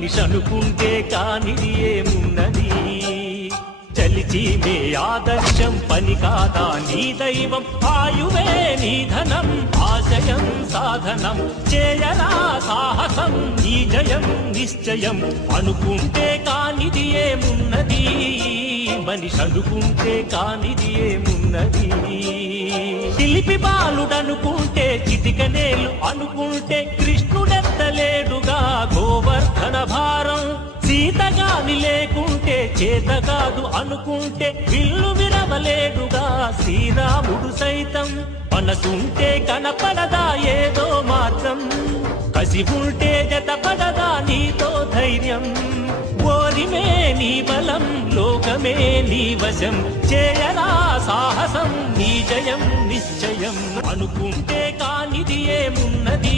మనిషి అనుకుంటే కానిది ఏమున్నది చలిచి మే ఆదర్శం పని కాదా నీ దైవం ఆయువే నీ ధనం ఆశయం సాధనం చేయరా సాహసం నీ జయం నిశ్చయం అనుకుంటే కానిది ఏమున్నది మనిషి అనుకుంటే కానిది ఏమున్నది శిల్పి బాలుడనుకుంటే చిటికనేలు అనుకుంటే కృష్ణుడెత్తలేడుగా గోవర్ధన భారం సీతగాని లేకుంటే చేత కాదు అనుకుంటే విల్లు విరవలేడుగా శ్రీరాముడు సైతం మనసుంటే కనపడదా ఏదో మార్గం కసి ఉంటే జతపడదా నీతో ధైర్యం ఓరిమే నీ బలం లోకమే నీ వశం చేయరా సాహసం నీ జయం నిశ్చయం అనుకుంటే కానిది ఏమున్నది